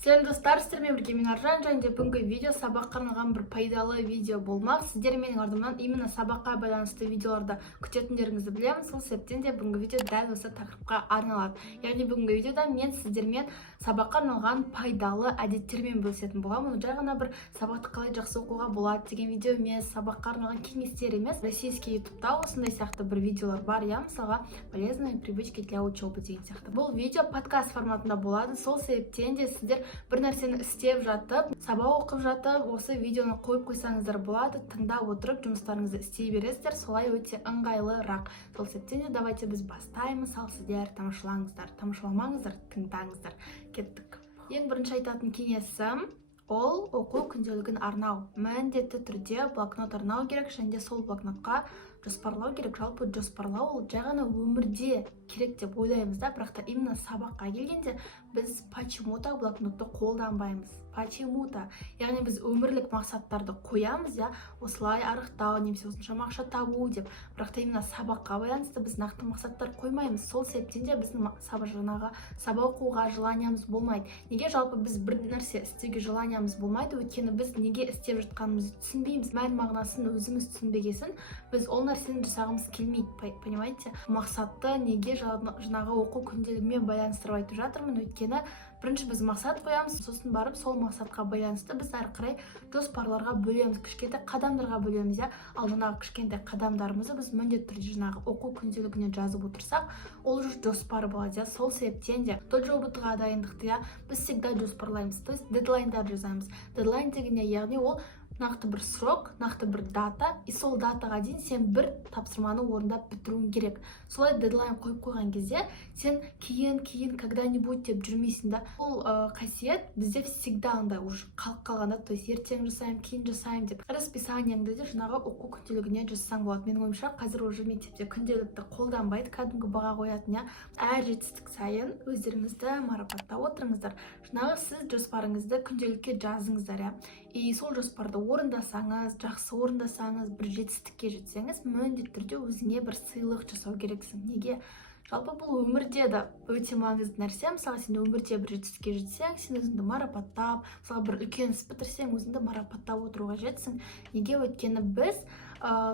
Сәлем достар, сіздермен бірге мен Аржан, және бүгінгі видео сабаққа арналған бір пайдалы видео болмақ. Сіздер менің артымнан именно сабаққа байланысты видеоларды күтетіндеріңізді білемін. Сол себептен де бүгінгі видео дәл осы тақырыпқа арналады. Яғни бүгінгі видеода мен сіздермен сабаққа арналған пайдалы әдеттермен бөлісетін боламын. Ол жай ғана бір сабақты қалай жақсы оқуға болады деген видео емес, сабаққа арналған кеңестер емес. Российский ютубта осындай сияқты бір видеолар бар, я мысалға полезные привычки для учебы деген сияқты. Бұл видео подкаст форматында болады. Сол себептен де сіздер бір нәрсені істеп жатып, сабақ оқып жатып, осы видеоны қойып қойсаңыздар болады, тыңдап отырып жұмыстарыңызды істей бересіздер, солай өте ыңғайлырақ. Сол себептен де давайте біз бастаймыз, ал сіздер тамашалаңыздар, тамашаламаңыздар, тыңдаңыздар. Кеттік. Ең бірінші айтатын кеңесім ол оқу күнделігін арнау. Міндетті түрде блокнот арнау керек, және де сол блокнотқа жоспарлау керек. Жалпы жоспарлау ол жай ғана өмірде керек деп ойлаймыз да, бірақ та именно сабаққа келгенде біз почему-то блокнотты қолданбаймыз. Почему-то. Яғни біз өмірлік мақсаттарды қоямыз, осылай арықтау, немесе осыншама ақша табу деп. Бірақ та именно сабаққа байланысты біз нақты мақсаттар қоймаймыз. Сол себептен де біздің сабақ оқуға желаниямыз болмайды. Неге жалпы біз бір нәрсе істеуге желаниямыз болмайды? Өйткені біз неге істеп жатқанымызды түсінбейміз. Мән мағынасын өзіміз түсінбегесін, біз ол нәрсені жасағымыз келмейді, понимаете? Мақсатты неге жаңағы оқу күнделігімен байланыстырып айтып жатырмын? Өйткені бірінші біз мақсат қоямыз, сосын барып сол мақсатқа байланысты біз әрі қарай жоспарларға бөлеміз, кішкентай қадамдарға бөлеміз, ал жаңағы кішкентай қадамдарымызды біз міндетті түрде жаңағы оқу күнделігіне жазып отырсақ, ол жоспар болады. Сол себептен де тот же ұбт-ға дайындықты біз всегда жоспарлаймыз, то есть дедлайндар жазамыз. Дедлайн дегенде яғни ол нақты бір срок, нақты бір дата, и сол датаға дейін сен бір тапсырманы орындап бітіруің керек. Солай дедлайн қойып қойған кезде сен кейін когда-нибудь деп жүрмейсің да. Бұл қасиет бізде всегда андай уже қалып қалғанда, то есть ертең жасаймын, кейін жасаймын деп расписаниеңді де жаңағы оқу күнделігіне жазсаң болады. Менің ойымша қазір уже мектепте күнделікті қолданбайды, кәдімгі баға қоятын. Әр жетістік сайын өздеріңізді марапаттап отырыңыздар. Жаңағы сіз жоспарыңызды күнделікке жазыңыздар, и сол жоспарды орындасаңыз, жақсы орындасаңыз, бір жетістікке жетсеңіз, міндетті түрде өзіңе бір сыйлық жасау керексің. Неге? Жалпы бұл өмірде де өте маңызды нәрсе. Мысалы, сен өмірде бір жетістікке жетсең, сен өзіңді марапаттап, мысалы бір үлкен іс бітірсең, өзіңді марапаттап отыруға жетсің. Неге? Өйткені біз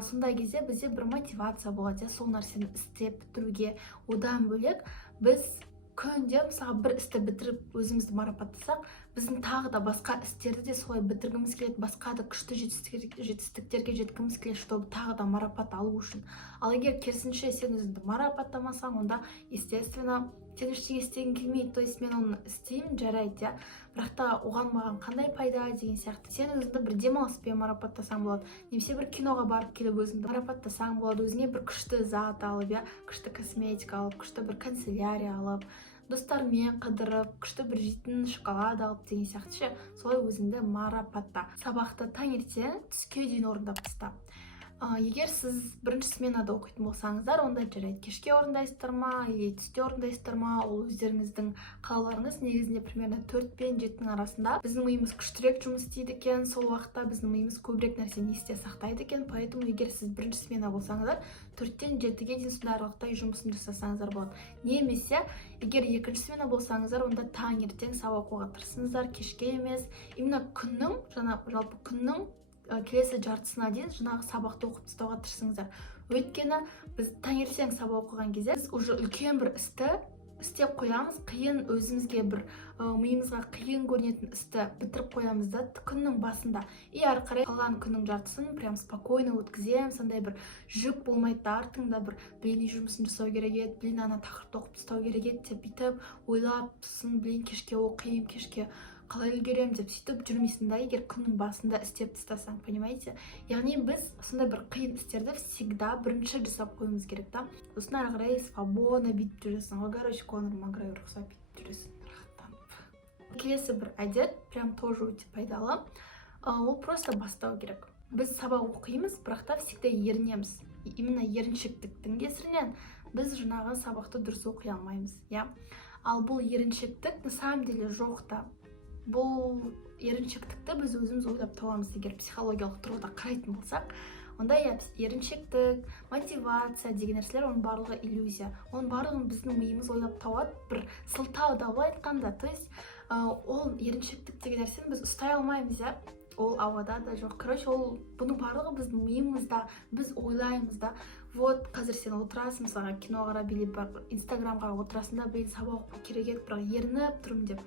сондай кезде бізде бір мотивация болады, сол нәрсені істеп бітіруге. Одан бөлек біз күнде мысалы бір істі бітіріп өзімізді марапаттасақ, біздің тағы да басқа істерді де солай бітіргіміз келеді, басқа да күшті жетістіктерге жеткіміз келеді, чтобы тағы да марапат алу үшін. Ал егер керісінше сен өзіңді марапаттамасаң, онда естественно сен ештеңе істегің келмейді, то есть мен оны істеймін, жарайды, бірақ та оған маған қандай пайда деген сияқты. Сен өзіңді бір демалыспен марапаттасаң болады, немесе бір киноға барып келіп өзіңді марапаттасаң болады, өзіңе бір күшті зат алып, күшті косметика алып, күшті бір канцелярия алып, достармен қыдырып, күшті бір жейтін шоколад алып деген сияқты. Солай өзіңді марапатта. Сабақты таңертең түске дейін орындап таста. Егер сіз бірінші сменада оқитын болсаңыздар, онда жарайды, кешке орындайсыздар ма, или түсте орындайсыздар ма, ол өздеріңіздің қалауларыңыз. Негізінде примерно 4 пен 7-нің арасында біздің миымыз күштірек жұмыс істейді екен, сол уақытта біздің миымыз көбірек нәрсені есте сақтайды екен. Поэтому егер сіз бірінші смена болсаңыздар, 4-тен 7-ге дейін сондай аралықта жұмысын жасасаңыздар болады. Немесе егер екінші смена болсаңыздар, онда таңертең сабақ оқуға тырысыңыздар, кешке емес. Именно күннің, жалпы күннің келесі жартысына дейін жаңағы сабақты оқып тастауға тырысыңыздар. Өйткені біз таңертең сабақ оқыған кезде біз уже үлкен бір істі істеп қоямыз, қиын өзімізге бір миымызға қиын көрінетін істі бітіріп қоямыз да күннің басында. И әрі қарай қалған күннің жартысын прям спокойно өткіземін, сондай бір жүк болмайды, артыңда бір блин жұмысын жасау керек еді, блин ана тақырыпты оқып тастау керек еді деп бүйтіп ойлап, сосын блин кешке оқимын, кешке қалай үлгерем деп сөйтіп жүрмейсің да, егер күннің басында істеп тастасаң, понимаете? Яғни біз сондай бір қиын істерді всегда бірінші жасап қоюымыз керек та. Сосын ары қарай свободно бүйтіп жүресің. Короче, Конор Магрей рұқсат бүйтіп жүресің. Келесі бір әдет, прям тоже өте пайдалы. Ол просто бастау керек. Біз сабақ оқимыз, бірақ та всегда ерінеміз. Именно еріншектіктің кесірінен біз жаңағы сабақты дұрыс оқи алмаймыз, Ал бұл еріншектік на самом деле жоқ та. Бұл еріншектікті біз өзіміз ойлап табамыз, егер психологиялық тұрғыда қарайтын болсақ. Онда еріншектік, мотивация деген нәрселер, оның барлығы иллюзия. Оның барлығын біздің миымыз ойлап табады, бір сылтау да былай айтқанда. То есть ол еріншектік деген нәрсені біз ұстай алмаймыз, иә. Ол ауада да жоқ. Короче, ол бұның барлығы біздің миымызда, біз ойлаймыз да. Вот қазір сен отырасың, мысалға кино қарап или инстаграмға отырасың да, блин, сабақ оқу керек еді, бірақ ерініп тұрмын деп.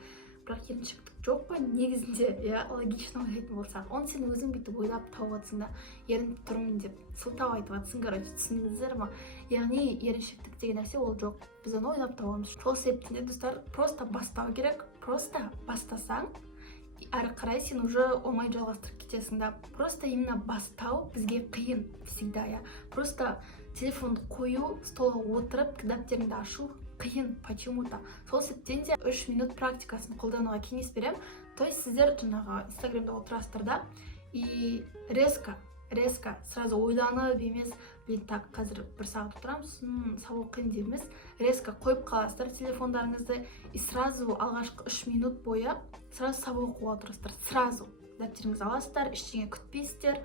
Бірақ еріншектік жоқ па негізінде, иә, логично ойлайтын болсақ. Оны сен өзің бүйтіп ойлап тауып жатсың да, ерініп тұрмын деп сылтау айтып жатсың, короче, түсіндіңіздер ма? Яғни еріншектік деген нәрсе ол жоқ. Біз оны ойлап табамыз. Сол себептен достар, просто бастау керек. Просто бастасаң, әрі қарай сен уже оңай жалғастырып кетесің да. Просто именно бастау бізге қиын всегда, я. Просто телефонды қою, столға отырып, кітаптеріңді ашу қиын почему-то. Сол себептен де 3 минут практикасын қолдануға кеңес беремін. То есть сіздер жаңағы инстаграмда отырасыздар да, и резко сразу ойланып емес, блин, так, қазір 1 сағат отырамыз, сабақ оқиын деп емес, резко қойып қаласыздар телефондарыңызды, и сразу алғашқы 3 минут бойы сразу сабақ оқуға отырасыздар. Сразу дәптеріңізді аласыздар, ештеңе күтпейсіздер.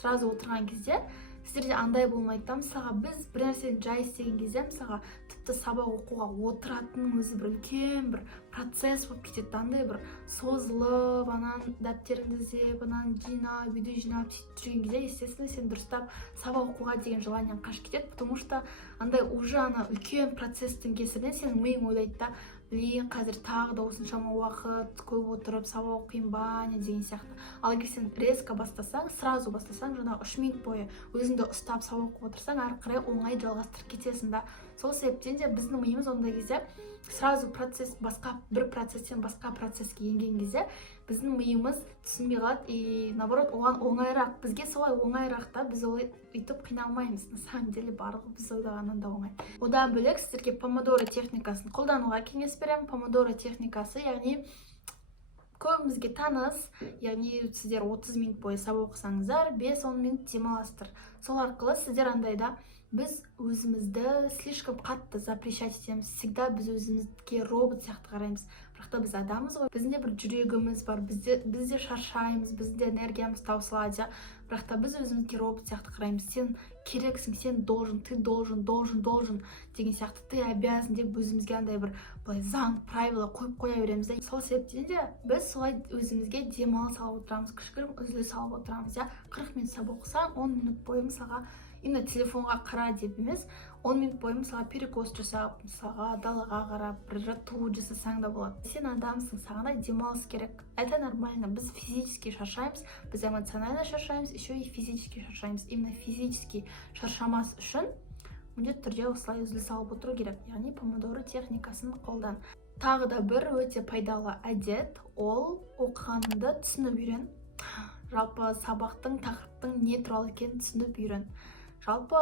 Сразу отырған кезде сіздерде андай болмайды да, мысалға біз бір нәрсені жай істеген кезде, мысалға тіпті сабақ оқуға отыратынның өзі бір үлкен бір процесс болып кетеді, андай бір созылып, анан дәптеріңді іздеп, анан жинап, үйде жинап сөйтіп жүрген кезде, естественно, сен дұрыстап сабақ оқуға деген желание қашып кетеді, потому что андай уже ана үлкен процесстің кесірінен сенің миың ойлайды да, блин, қазір тағы да осыншама уақыт көп отырып сабақ оқиын ба, не деген сияқты. Ал егер сен резко бастасаң, сразу бастасаң, жаңағы 3 минут бойы өзіңді ұстап сабақ оқып отырсаң, ары қарай оңай жалғастырып кетесің да. Сол себептен де біздің миымыз ондай кезде сразу процесс бір процесстен басқа процесске енген кезде біздің миымыз түсінбей қалады, и наоборот оған оңайырақ, бізге солай оңайырақ та, біз олай өйтіп қиналмаймыз. На самом деле барлығы біз ойлағаннан да оңай. Одан бөлек сіздерге помодоро техникасын қолдануға кеңес беремін. Помодоро техникасы, яғни көбімізге таныс, яғни сіздер 30 минут бойы сабақ оқысаңыздар, 5-10 минут демаласыздар. Сол арқылы сіздер андайда біз өзімізді слишком қатты запрещать етеміз. Всегда біз өзімізге робот сияқты қараймыз. Бірақ та біз адамбыз ғой. Біздің де бір жүрегіміз бар, біз де шаршаймыз, бізде энергиямыз таусылады. Бірақ та біз өзімізге робот сияқты қараймыз. Сен керексің, сен должен, ты должен деген сияқты, ты обязан деп өзімізге андай бір заң, правила қойып қоя береміз. Сол себептен де біз солай өзімізге демалыс алып отырамыз, кішігірім үзіліс алып отырамыз. 40 минут сабақ оқысаң, 10 минут бойы мысалға именно телефонға қара деп емес, 10 минут бойы мысалға перекос жасап, мысалға далаға қарап, бір жаттығу жасасаң да болады. Сен адамсың, саған да демалыс керек. Это нормально. Біз физически шаршаймыз, біз эмоционально шаршаймыз, еще и физически шаршаймыз. Именно физически шаршамас үшін міндетті түрде осылай үзіліс алып отыру керек. Яғни помодоро техникасын қолдан. Тағы да бір өте пайдалы әдет, ол оқығаныңды түсініп үйрен. Жалпы сабақтың, тақырыптың не туралы екенін түсініп үйрен. Жалпы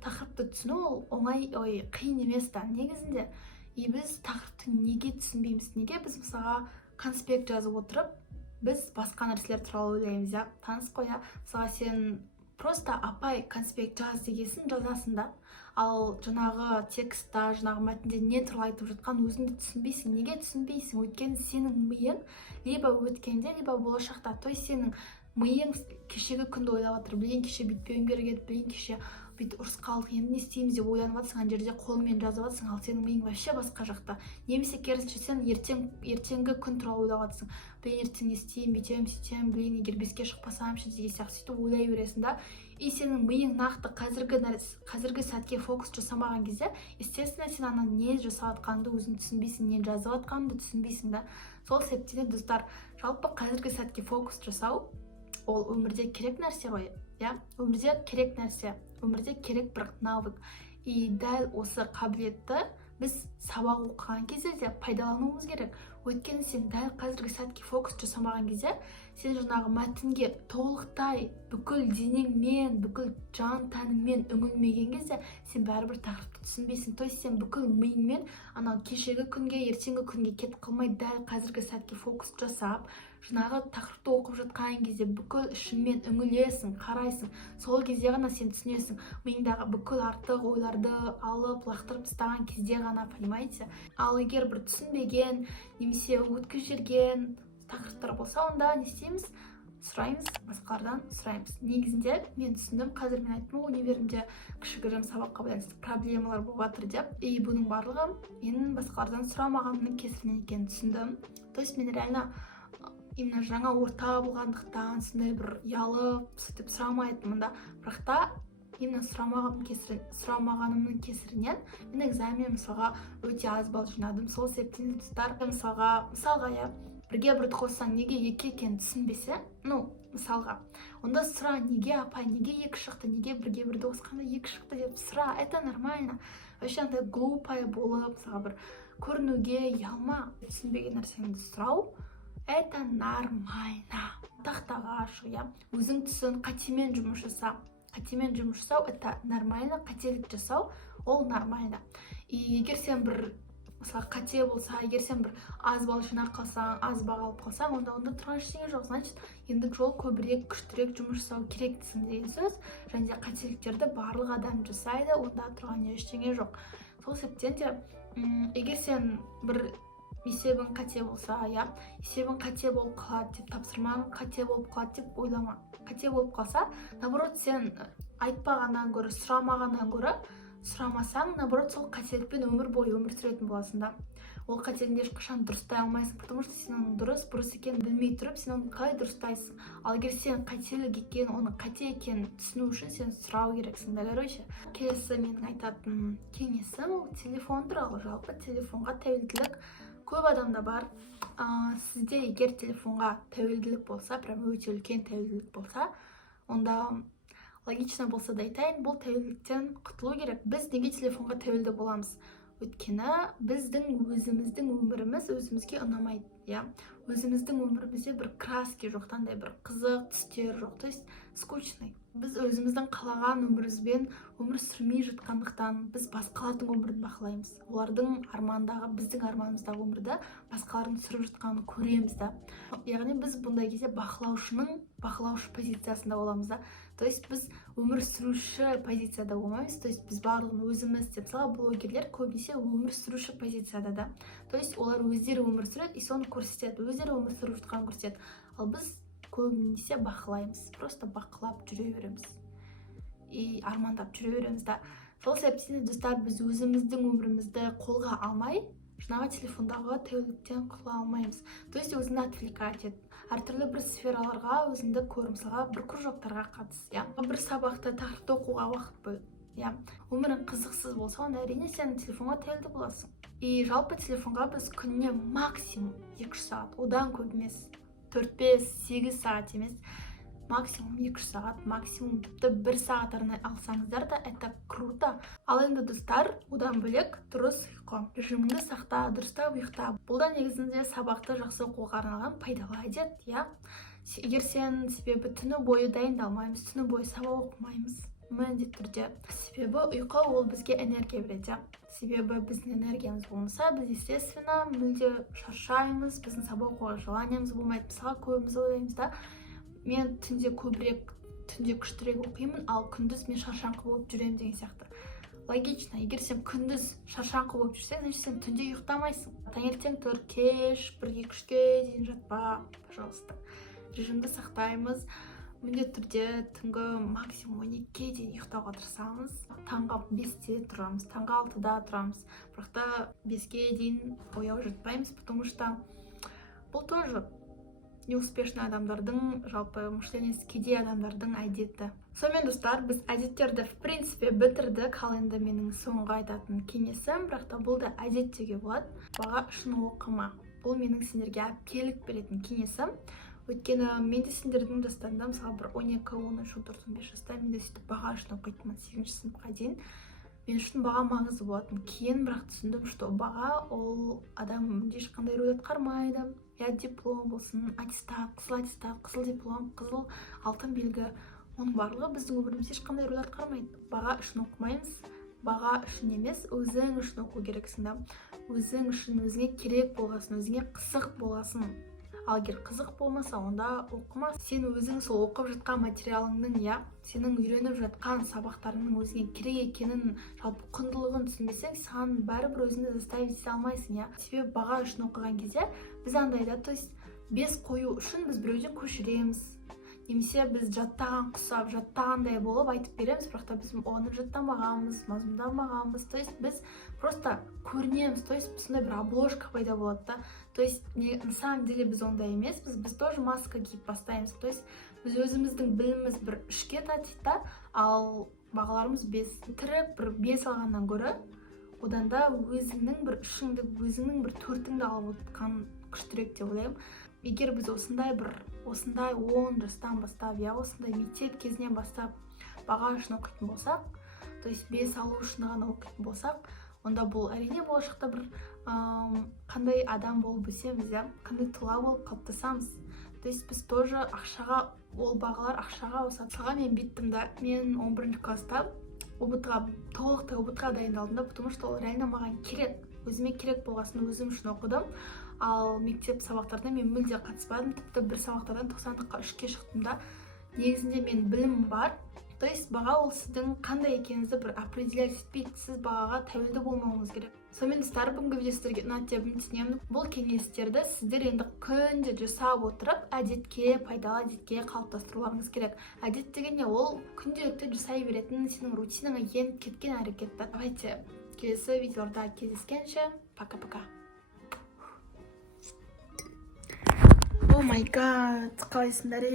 тақырыпты түсіну ол оңай, қиын емес та негізінде. И біз тақырыпты неге түсінбейміз? Неге біз мысалға конспект жазып отырып, біз басқа нәрселер туралы ойлаймыз, я? Таныс қой, я? Мысалға сен просто апай конспект жаз дегесін жазасың да, ал жаңағы текстта, жаңағы мәтінде не туралы айтып жатқан өзіңді түсінбейсің. Неге түсінбейсің? Өйткені сенің миың либо өткенде, либо болашақта. То есть сенің миың кешегі күнді ойлап жатыр, блин, кеше бүйтпеуім керек еді, блин, кеше бүйтіп ұрыс қалдық, енді не істейміз деп ойланып жатсың, ана жерде қолыңмен жазып жатсың, ал сенің миың вообще басқа жақта. Немесе керісінше сен ертеңгі күн туралы ойлап жатсың, блин, ертең не істеймін, бүйтемін, сөйтемін, блин, егер 5-ке шықпасам ше деген сияқты сөйтіп ойлай бересің да. И сенің миың нақты қазіргі сәтке фокус жасамаған кезде, естественно, сен ана не жасап жатқаныңды өзің түсінбейсің, не жазып жатқаныңды түсінбейсің да. Сол себептен достар, жалпы қазіргі сәтке фокус жасау ол өмірде керек нәрсе ғой, я? Өмірде керек нәрсе, өмірде керек бір навык. И дәл осы қабілетті біз сабақ оқыған кезде де пайдалануымыз керек. Өйткені сен дәл қазіргі сәтке фокус жасамаған кезде, сен жаңағы мәтінге толықтай бүкіл денеңмен, бүкіл жан тәніңмен үңілмеген кезде, сен бәрібір тақырыпты түсінбейсің. То есть сен бүкіл миыңмен анау кешегі күнге, ертеңгі күнге кетіп қалмай, дәл қазіргі сәтке фокус жасап, жаңағы тақырыпты оқып жатқан кезде бүкіл ішіңмен үңілесің, қарайсың. Сол кезде ғана сен түсінесің. Миыңдағы бүкіл артық ойларды алып, лақтырып тастаған кезде ғана, понимаете? Ал егер бір түсінбеген, немесе өткізіп жүрген тақырыптар болса, онда не істейміз? сұраймыз, басқалардан сұраймыз. Негізінде мен түсіндім, қазір мен айттым универімде кішігірім сабаққа байланысты проблемалар болып жатыр деп. И бұның барлығы менің басқалардан сұрамағанымның кесірінен екенін түсіндім. То есть мен реально именно жаңа орта болғандықтан сондай бір ұялып сөйтіп сұрамайтынмын да. Бірақ та именно сұрамағанымның кесірінен мен экзамен мысалға өте аз балл жинадым. Сол себептен достар, мысалға я бірге бірді қоссаң неге екі екенін түсінбесе, мысалға, онда сұра, неге апай, неге екі шықты, неге бірге бірді қосқанда екі шықты деп сұра, это нормально. Вообще андай глупая болып, мысалға бір көрінуге ұялма. Түсінбеген нәрсеңді сұрау, это нормально. Тақтаға ашу, өзің түсін, қатемен жұмыс жасау, это нормально, қателік жасау, ол нормально. И егер сен бір мысалы қате болса, егер сен бір аз балл жинап қалсаң, аз баға алып қалсаң, онда тұрған ештеңе жоқ. Значит, ендігі жол көбірек, күштірек жұмыс жасау керексің деген сөз. Және де қателіктерді барлық адам жасайды, онда тұрған ештеңе жоқ. Сол себептен де, егер сен бір есебің қате болса, есебің қате болып қалады деп, тапсырмаң қате болып қалады деп ойлама. Қате болып қалса, наоборот, сен айтпағаннан гөрі, сұрамағаннан гөрі, сұрамасаң, наоборот, сол қателікпен өмір бойы өмір сүретін боласың да. Ол қателігіңді ешқашан дұрыстай алмайсың, потому что сен оның бұрыс екенін білмей тұрып, сен оны қалай дұрыстайсың? Ал егер сен қателік екенін, оның қате екенін түсіну үшін сен сұрау керексің да, короче. Келесі менің айтатын кеңесім ол телефон туралы. Жалпы телефонға тәуелділік көп адамда бар. Сізде егер телефонға тәуелділік болса, прям өте үлкен тәуелділік болса, онда логично болса да айтайын, бұл тәуелділіктен құтылу керек. Біз неге телефонға тәуелді боламыз? Өйткені біздің өміріміз өзімізге ұнамайды, өзіміздің өмірімізде бір краски жоқ, таңдай бір қызық түстер жоқ, то есть скучный. Біз өзіміздің қалаған өмірімізбен өмір сүрмей жатқандықтан біз басқалардың өмірін бақылаймыз. Олардың армандағы, біздің арманымыздағы өмірді басқалардың сүріп жатқанын көреміз да. Яғни біз бұндай кезде бақылаушы позициясында боламыз да. То есть біз өмір сүруші позицияда болмаймыз. То есть біз барлығын өзіміз деп, мысалы блогерлер көбінесе өмір сүруші позицияда да. То есть олар өздері өмір сүреді, и соны көрсетеді, өздері өмір сүріп жатқанын көрсетеді. Ал біз көбінесе бақылаймыз, просто бақылап жүре береміз и армандап жүре береміз да. Сол себептен достар, біз өзіміздің өмірімізді қолға алмай, жаңағы телефондағы тәуелділіктен құтыла алмаймыз. То есть өзіңді отвлекать ет, әртүрлі бір сфераларға өзіңді көр, мысалға бір кружоктарға қатыс, бір сабақты тақырыпты оқуға уақыт бөл. Өмірің қызықсыз болса, онда әрине сен телефонға тәуелді боласың. И жалпы телефонға біз күніне максимум 2 сағат, одан көп емес, 4-5-8 сағат емес, максимум 2 сағат, максимум тіпті 1 сағат арнай алсаңыздар да, это круто. Ал енді достар, одан бөлек дұрыс ұйқы, режиміңді сақта, дұрыстап ұйықта. Бұл да негізінде сабақты жақсы оқуға арналған пайдалы әдет, Егер сен себебі түні бойы дайындалмаймыз, түні бойы сабақ оқымаймыз, міндетті түрде. Себебі ұйқы ол бізге энергия береді. Себебі біздің энергиямыз болмаса, біз естественно мүлде шаршаймыз, біздің сабақ оқуға желаниямыз болмайды. Мысалға көбіміз ойлаймыз да, мен түнде күштірек оқимын, ал күндіз мен шаршаңқы болып жүремін деген сияқты. Логично, егер сен күндіз шаршаңқы болып жүрсең, значит сен түнде ұйықтамайсың. Таңертең тұр, кеш 1-2-3-ке дейін жатпа, пожалуйста. Режимді сақтаймыз. Міндетті түрде түнгі максимум 12-ке дейін ұйықтауға тырысамыз. Таңғы 5-те тұрамыз, таңғы 6-да тұрамыз. Бірақ та 5-ке дейін ояу жатпаймыз, потому что бұл тоже неуспешный адамдардың, жалпы мышлениесі кедей адамдардың әдеті. Сонымен достар, біз әдеттерді в принципе бітірдік. Ал енді менің соңғы айтатын кеңесім, бірақ та бұл да әдет деуге болады. Баға үшін оқыма. Бұл менің сендерге әпкелік беретін кеңесім. Өйткені мен де сендердің жастарында, мысалы бір 12, 13, 14, 15 жаста мен де сөйтіп баға үшін оқитынмын 8-ші сыныпқа дейін. Мен үшін баға маңызды болатын. Кейін бірақ түсіндім, что баға ол адам ешқандай рөл атқармайды. Диплом болсын, аттестат, қызыл диплом, қызыл алтын белгі, оның барлығы біздің өмірімізде ешқандай рөл атқармайды. Баға үшін оқымаймыз. Баға үшін емес, өзің үшін оқу керексің да. Өзің үшін, өзіңе керек болғасын, өзіңе қызық болғасын. Ал егер қызық болмаса, онда оқыма. Сен өзің сол оқып жатқан материалыңның, сенің үйреніп жатқан сабақтарыңның өзіңе керек екенін, жалпы құндылығын түсінбесең, саған бәрібір өзіңді заставить ете алмайсың, Себебі баға үшін оқыған кезде біз андайда, то есть без қою үшін біз біреуден көшіреміз. немесе біз жаттаған құсап жаттағандай болып айтып береміз, бірақ та біз оны жаттамағанбыз, мазмұндамағанбыз. То есть біз просто көрінеміз, то есть сондай бір обложка пайда болады да. То есть на самом деле біз ондай емеспіз, біз тоже маска киіп бастаймыз. То есть біз өзіміздің біліміміз бір 3-ке татиды да, ал бағаларымыз 5. Тірі бір 5 алғаннан гөрі одан да өзіңнің бір 3-іңді, өзіңнің бір 4-іңді алып отқан күштірек деп ойлаймын. Егер біз осындай 10 жастан бастап, осындай мектеп кезінен бастап баға үшін оқитын болсақ, то есть 5 алу үшін ғана оқитын болсақ, онда бұл әрине болашақта бір қандай адам болып өсеміз, қандай тұлға болып қалыптасамыз. То есть біз тоже ақшаға, ол бағалар ақшаға осатылға мен беттім да. Мен 11 класста толықтай ұбытқа дайындалдым да, потому что ол реально маған керек. Өзіме керек болғасын өзім үшін оқыдым. Ал мектеп сабақтарына мен мүлде қатыспадым. Тіпті бір сабақтардан 90-қа 3-ке шықтым да. Негізінде мен білім бар. То есть баға ол сіздің қандай екеніңізді бір определять етпейді. Сіз бағаға тәуелді болмауыңыз керек. Сонымен достар, бүгінгі видео сіздерге ұнады деп үміттенемін. Бұл кеңестерді сіздер енді күнде жасап отырып, әдетке, пайдалы әдетке қалыптастыруларыңыз керек. Әдет деген не? Ол күнделікті жасай беретін сенің рутинаңа еніп кеткен әрекет. Давайте келесі видеоларда кездескенше, пока-пока. О май гад, қалайсыңдар?